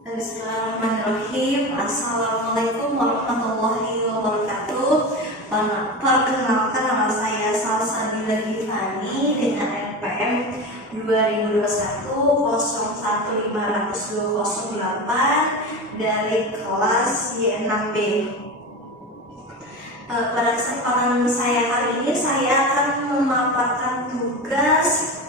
Bismillahirrahmanirrahim. Assalamualaikum warahmatullahi wabarakatuh. Perkenalkan, nama saya Salsabila Gifani dengan NPM 2021 015208 dari kelas Y6B. Pada kesempatan saya kali ini saya akan memaparkan tugas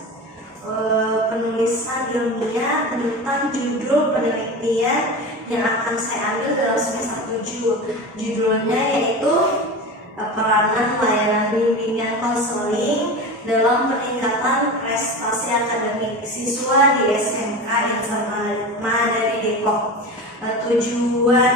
penulisan ilmiah tentang judul penelitian yang akan saya ambil dalam semester 7. Judulnya yaitu peranan layanan bimbingan konseling dalam peningkatan prestasi akademik siswa di SMK Insan dari Depok. Tujuan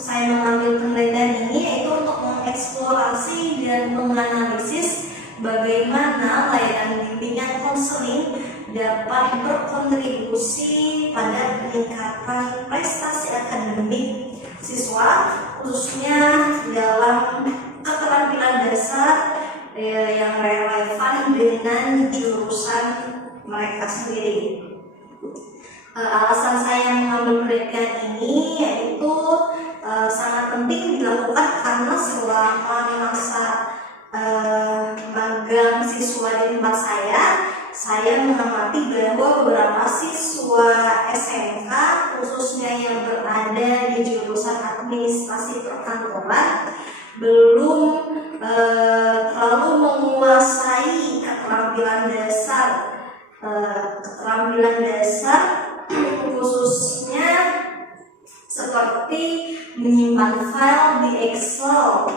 saya mengambil penelitian ini yaitu untuk mengeksplorasi dan menganalisis bagaimana layanan bimbingan konseling dapat berkontribusi pada peningkatan prestasi akademik siswa, khususnya dalam keterampilan dasar yang relevan dengan jurusan mereka sendiri. Alasan saya mengambil penelitian ini yaitu sangat penting dilakukan karena selama masa magang siswa di tempat saya mengamati bahwa beberapa siswa SMK khususnya yang berada di jurusan administrasi perkantoran belum terlalu menguasai keterampilan dasar khususnya seperti menyimpan file di Excel,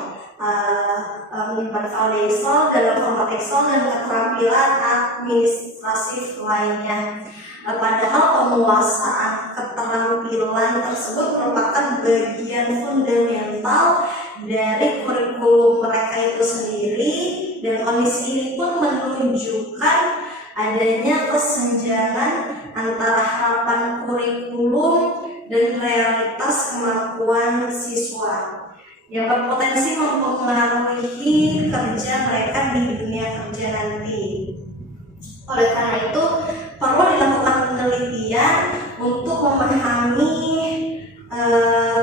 dalam format Excel dan keterampilan administratif lainnya. Padahal penguasaan keterampilan tersebut merupakan bagian fundamental dari kurikulum mereka itu sendiri, dan kondisi ini pun menunjukkan adanya kesenjangan antara harapan kurikulum dan realitas kemampuan siswa yang berpotensi mempengaruhi kerja mereka di dunia kerja nanti. Oleh karena itu, perlu dilakukan penelitian untuk memahami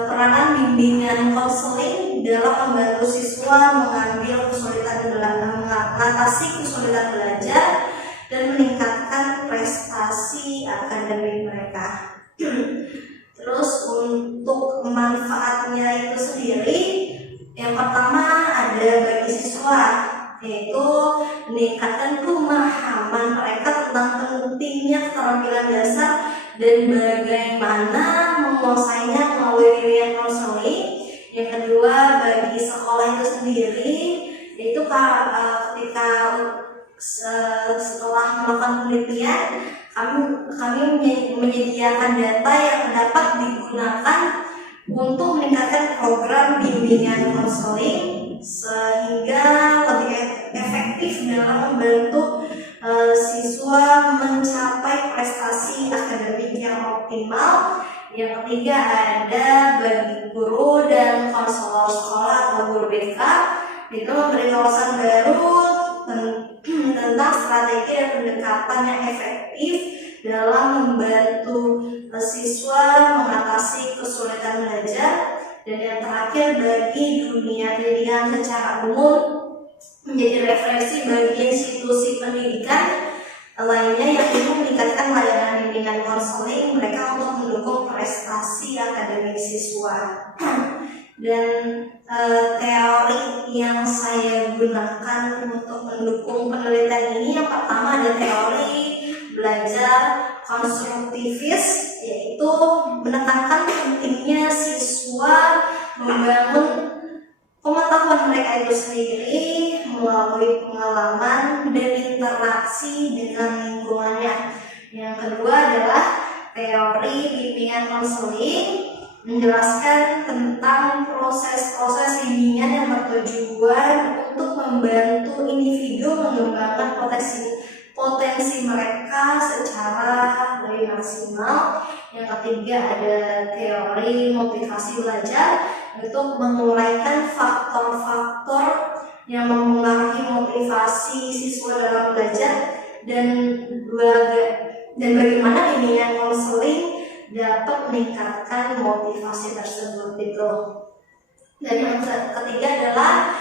peranan bimbingan konseling dalam membantu siswa mengatasi kesulitan belajar dan meningkatkan prestasi akademik mereka. Terus untuk manfaatnya itu sendiri, yang pertama ada bagi siswa, yaitu meningkatkan pemahaman mereka tentang pentingnya keterampilan dasar dan bagaimana menguasainya melalui bimbingan konseling. Yang kedua, bagi sekolah itu sendiri, yaitu ketika setelah melakukan penelitian, kami menyediakan data yang dapat digunakan untuk meningkatkan program bimbingan konseling sehingga lebih efektif dalam membantu siswa mencapai prestasi akademik yang optimal. Yang ketiga, ada bagi guru dan konselor sekolah atau guru BK, itu memberi wawasan baru tentang strategi dan pendekatan yang efektif dalam membantu siswa mengatasi kesulitan belajar. Dan yang terakhir, bagi dunia pendidikan secara umum, menjadi referensi bagi institusi pendidikan lainnya yang ingin meningkatkan layanan bimbingan konseling mereka untuk mendukung prestasi akademik siswa. Dan teori yang saya gunakan untuk mendukung penelitian ini, yang pertama ada teori belajar konstruktivis, yaitu menekankan pentingnya siswa membangun pengetahuan mereka itu sendiri melalui pengalaman dan interaksi dengan lingkungannya. Yang kedua adalah teori bimbingan konseling, menjelaskan tentang proses-proses bimbingan yang bertujuan untuk membantu individu mengembangkan potensi mereka secara lebih maksimal. Yang ketiga ada teori motivasi belajar, yaitu menguraikan faktor-faktor yang mempengaruhi motivasi siswa dalam belajar dan bagaimana bimbingan konseling dapat meningkatkan motivasi tersebut gitu. Dan yang ketiga adalah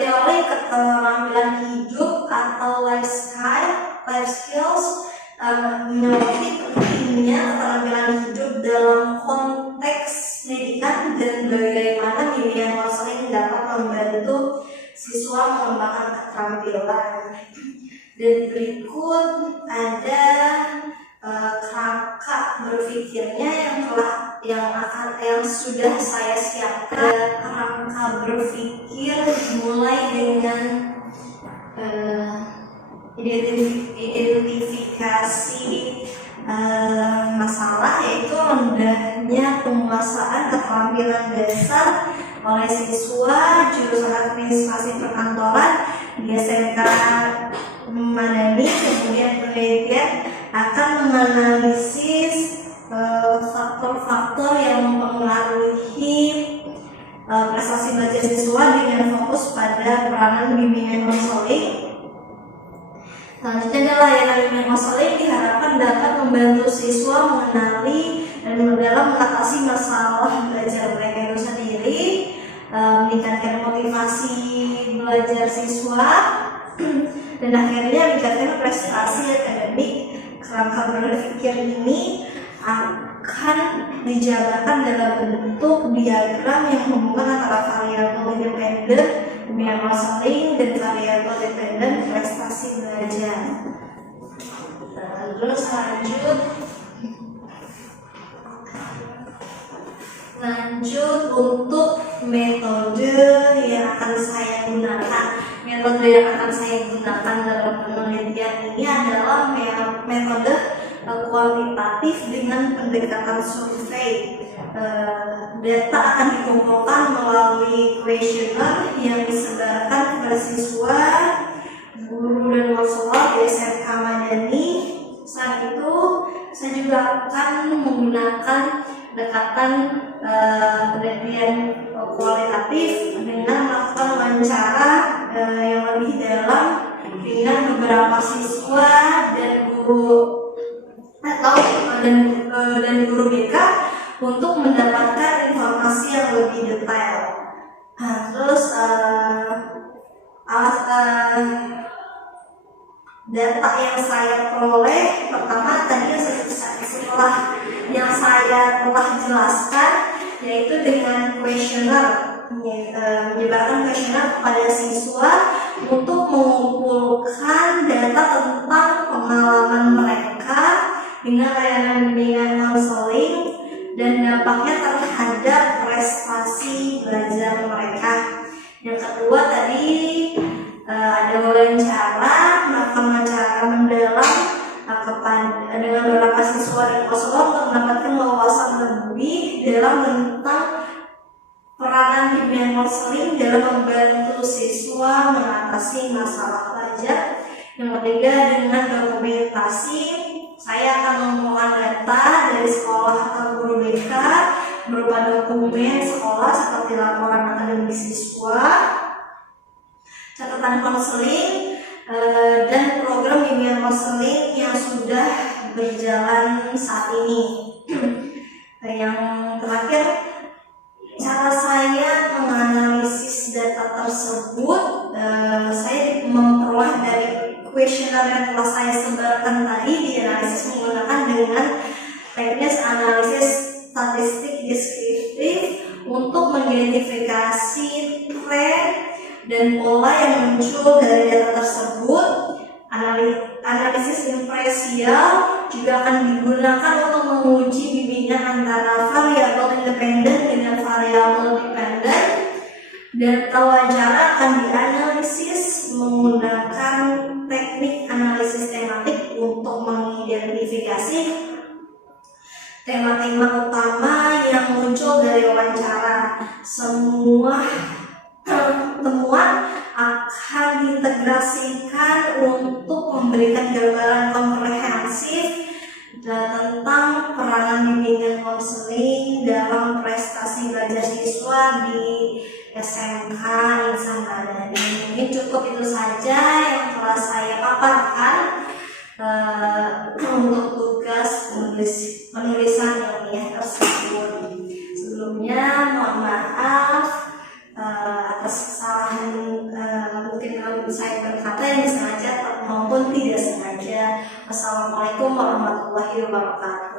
teori keterampilan hidup atau life skills, menyoroti pentingnya keterampilan hidup dalam konteks pendidikan dan bagaimana bimbingan konseling dapat membantu siswa mengembangkan keterampilan. Dan berikut ada kerangka berpikirnya yang sudah saya siapkan. Kerangka berpikir dimulai dengan identifikasi masalah, yaitu rendahnya penguasaan keterampilan dasar oleh siswa jurusan administrasi perkantoran di SMK Madani. Kemudian penelitian akan menganalisis faktor-faktor yang mempengaruhi prestasi belajar siswa dengan fokus pada peranan bimbingan konseling. Selanjutnya adalah layanan bimbingan konseling diharapkan dapat membantu siswa mengenali dan dalam mengatasi masalah belajar mereka itu sendiri, meningkatkan motivasi belajar siswa, dan akhirnya meningkatkan prestasi akademik. Kerangka berpikir ini akan dijabarkan dalam bentuk diagram yang menghubungkan antara variabel independen bimbingan konseling dan variabel dependen prestasi belajar. Terus lanjut untuk metode yang akan saya gunakan. Metode yang akan saya gunakan dalam penelitian ini adalah metode kuantitatif dengan pendekatan survei. Data akan dikumpulkan melalui kuesioner yang disebarkan kepada siswa, guru dan konselor di SMK Madani. Saat itu saya juga akan menggunakan pendekatan penelitian kualitatif dengan melakukan wawancara yang lebih dalam dengan beberapa siswa dan guru dan guru BK untuk mendapatkan informasi yang lebih detail. Terus data yang saya peroleh pertama tadi setelah yang saya telah jelaskan, yaitu dengan kuesioner, menyebarkan kuesioner kepada siswa untuk mengumpulkan data tentang pengalaman mereka dengan layanan bimbingan konseling dan dampaknya terhadap prestasi belajar mereka. Yang kedua tadi ada melakukan wawancara mendalam dengan beberapa siswa dan konselor untuk mendapatkan wawasan lebih dalam tentang peranan bimbingan konseling dalam membantu siswa mengatasi masalah belajar. Yang ketiga dengan dokumentasi, saya akan mengumpulkan data dari sekolah atau guru BK berupa dokumen sekolah seperti laporan akademik siswa, catatan konseling, dan program bimbingan konseling yang sudah berjalan saat ini. Yang terakhir, cara saya menganalisis data tersebut, saya memperoleh dari kuesioner yang telah saya sebarkan tadi, dianalisis menggunakan dengan teknis analisis statistik deskriptif untuk mengidentifikasi tren dan pola yang muncul dari data tersebut. Analisis inferensial juga akan digunakan untuk menguji bimbingan antara variabel independen dengan variabel dependen, dan wawancara akan dianalisis menggunakan teknik analisis tematik untuk mengidentifikasi tema-tema utama yang muncul dari wawancara. Semua temuan akan diintegrasikan untuk memberikan gambaran komprehensif tentang peranan bimbingan konseling dalam prestasi belajar siswa di SMK Insan Madani. Mungkin cukup itu saja yang telah saya paparkan untuk tugas penulisan yang yang disengaja maupun tidak sengaja. Wassalamualaikum warahmatullahi wabarakatuh.